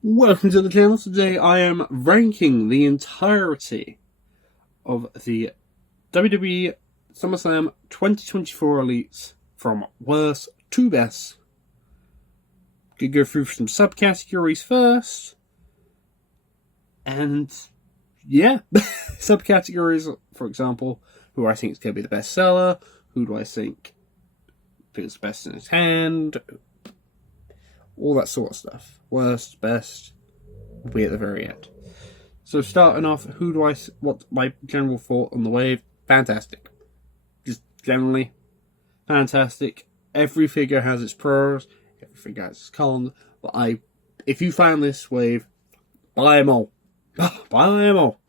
Welcome to the channel. Today I am ranking the entirety of the WWE SummerSlam 2024 Elites from worst to best. Could go through some subcategories first. And yeah, subcategories, for example, who I think is going to be the best seller, who do I think feels best in his hand, all that sort of stuff. Worst, best, will be at the very end. So starting off, what's my general thought on the wave? Fantastic. Just generally fantastic. Every figure has its pros, every figure has its cons, but if you find this wave, buy them all. Buy them all.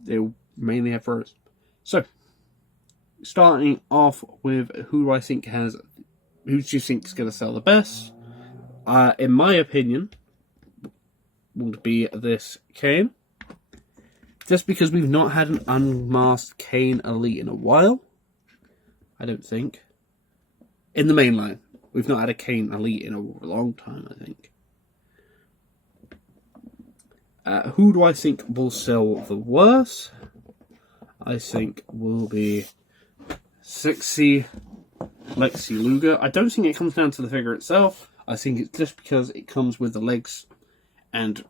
They'll mainly have pros. So, starting off with who do you think is going to sell the best? In my opinion, would be this Kane. Just because we've not had an unmasked Kane Elite in a while. I don't think. In the main line. We've not had a Kane Elite in a long time, I think. Who do I think will sell the worst? I think will be Sexy Lexi Luger. I don't think it comes down to the figure itself. I think it's just because it comes with the legs. And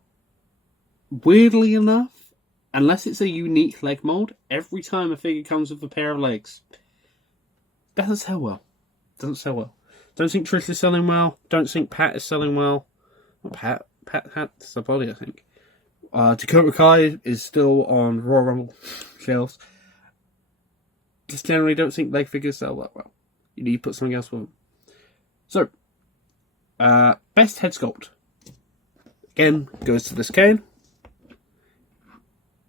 weirdly enough, unless it's a unique leg mold, every time a figure comes with a pair of legs, it doesn't sell well. Doesn't sell well. Don't think Trish is selling well. Don't think Pat is selling well. Not Pat. Pat's the body, I think. Dakota Kai is still on Royal Rumble shelves. Just generally don't think leg figures sell that well. You need to put something else with them. So, best head sculpt. Again, goes to this Kane.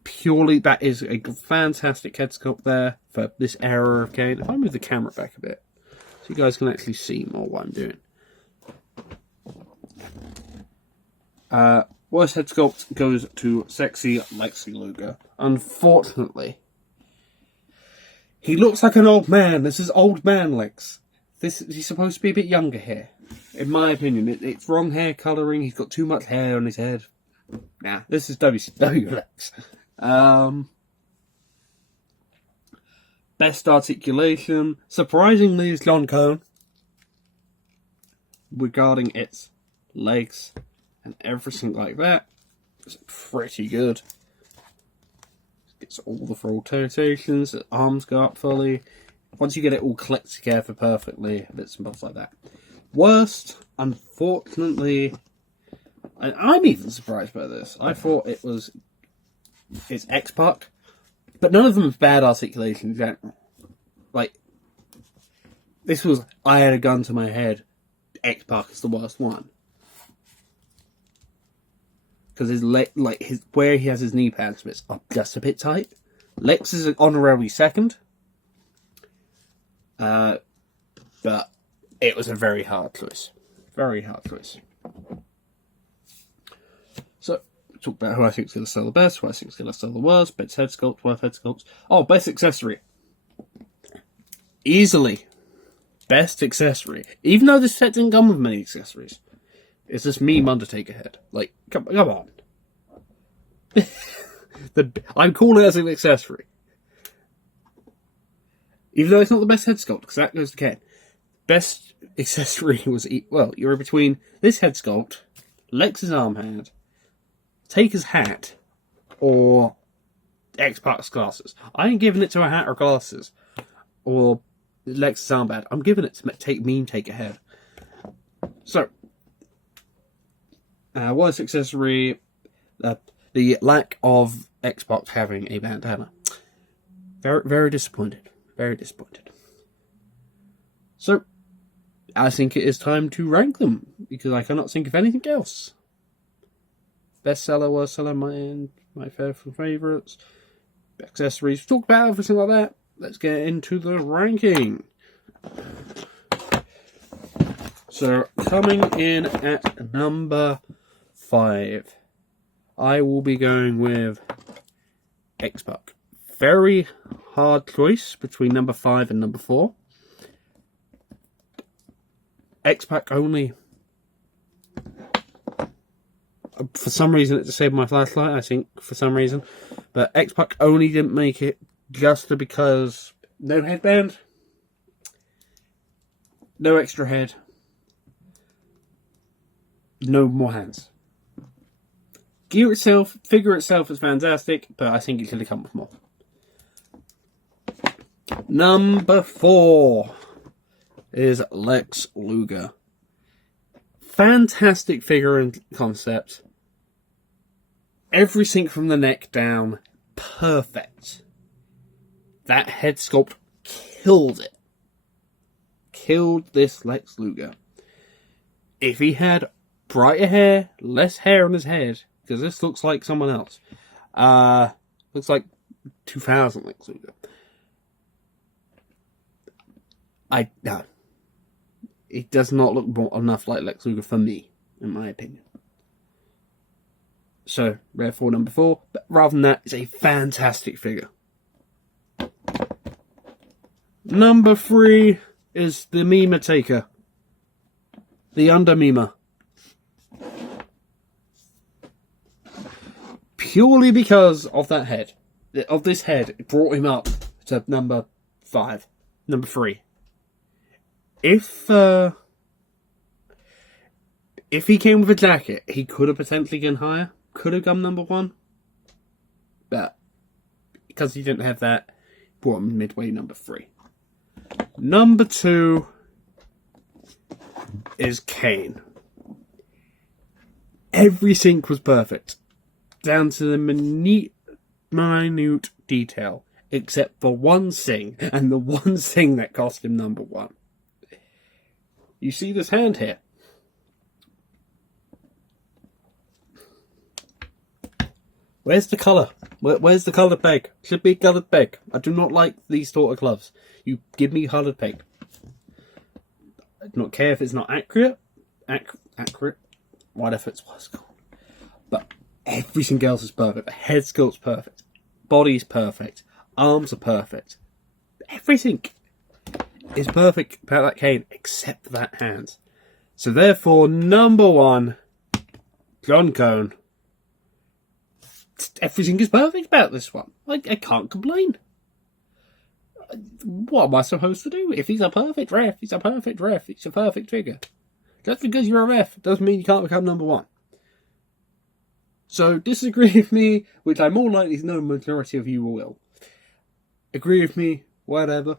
Purely, that is a fantastic head sculpt there for this era of Kane. If I move the camera back a bit, so you guys can actually see more what I'm doing. Worst head sculpt goes to Sexy Lexi Luger. Unfortunately, he looks like an old man. This is old man Lex. He's supposed to be a bit younger here. In my opinion, it's wrong hair colouring. He's got too much hair on his head. Nah, this is WCW Lex. Best articulation, surprisingly, is John Cone. Regarding its legs and everything like that, it's pretty good. Gets all the full rotations, the arms go up fully. Once you get it all clicked together perfectly, bits and bobs like that. Worst, unfortunately, and I'm even surprised by this. I thought it's X-Pac, but none of them is bad articulation in general. Like, this was, I had a gun to my head, X-Pac is the worst one. Because where he has his knee pads, it's up just a bit tight. Lex is an honorary second. But it was a very hard choice. Very hard choice. So, talk about who I think is going to sell the best, who I think is going to sell the worst, best head sculpt, worst head sculpts. Oh, best accessory. Easily. Best accessory. Even though this set didn't come with many accessories. It's this meme Undertaker head. Like, come on. I'm calling it as an accessory. Even though it's not the best head sculpt, because that goes to Ken. Best accessory was, well, you're between this head sculpt, Lex's armband, Taker's hat, or X-Pac's glasses. I ain't giving it to a hat or glasses, or Lex's armband. I'm giving it to Meme Taker head. So, worst accessory, the lack of X-Pac having a bandana. Very, very disappointed. Very disappointed. So, I think it is time to rank them, because I cannot think of anything else. Best seller, worst seller, my favourites, accessories, talk about everything like that. Let's get into the ranking. So, coming in at number 5, I will be going with X-Pac. Very hard choice between number 5 and number 4. X-Pac only. For some reason, it disabled my flashlight, I think, for some reason. But X-Pac only didn't make it just because no headband, no extra head, no more hands. Gear itself, figure itself is fantastic, but I think it could have come with more. Number 4 is Lex Luger. Fantastic figure and concept. Everything from the neck down, perfect. That head sculpt killed it. Killed this Lex Luger. If he had brighter hair, less hair on his head, because this looks like someone else. Looks like 2000 Lex Luger. No. It does not look enough like Lex Luger for me, in my opinion. So, therefore, number 4. But rather than that, it's a fantastic figure. Number 3 is the Mima Taker. The Under Mima. Purely because of that head. Of this head, it brought him up to number 5. Number 3. If he came with a jacket, he could have potentially gone higher. Could have gone number 1. But because he didn't have that, brought him midway number 3. Number 2 is Kane. Everything was perfect. Down to the minute detail. Except for one thing. And the one thing that cost him number 1. You see this hand here? Where's the colour? Where's the coloured peg? Should be coloured peg. I do not like these sort of gloves. You give me coloured peg. I do not care if it's not accurate. Accurate. Whatever it's what's called. But everything else is perfect. The head sculpt's perfect. Body's perfect. Arms are perfect. Everything is perfect about that Kane except that hand. So therefore, number 1, John Cone. Everything is perfect about this one. I can't complain. What am I supposed to do? If he's a perfect ref, he's a perfect ref. He's a perfect figure. Just because you're a ref doesn't mean you can't become number 1. So disagree with me, which I more likely know the majority of you will. Agree with me, whatever.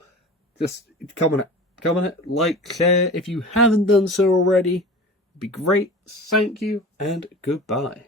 Just comment it, like, share. If you haven't done so already, it'd be great. Thank you, and goodbye.